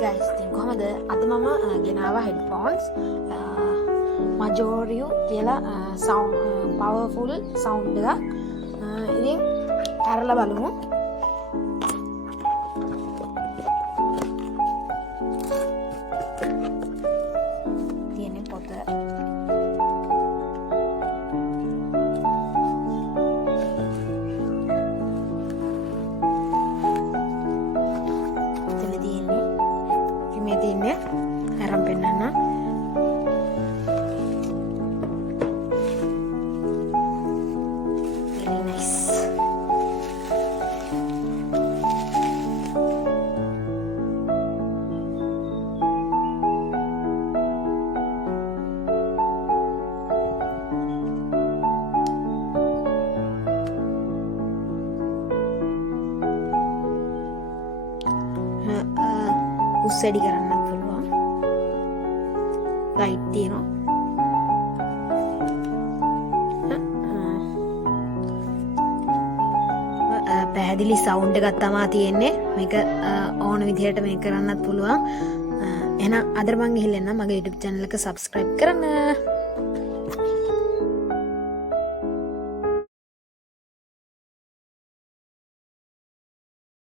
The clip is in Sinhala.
guys, ඉතින් කොහමද අද මම ගෙනාවා headphones Majorio කියලා sound powerful sound එකක්. ඉතින් අරලා බලමු. තියෙන්නේ පොත. Ini haram penana very nice. උස්සඩි කරන්නත් පුළුවන්. ලයිට් තියෙනවා. පැහැදිලි සවුන්ඩ් එකක් තමයි තියෙන්නේ. මේක ඕන විදිහට මේක කරන්නත් පුළුවන්. එහෙනම් අද මම ගිහින් එන්න මගේ YouTube channel එක subscribe කරන්න.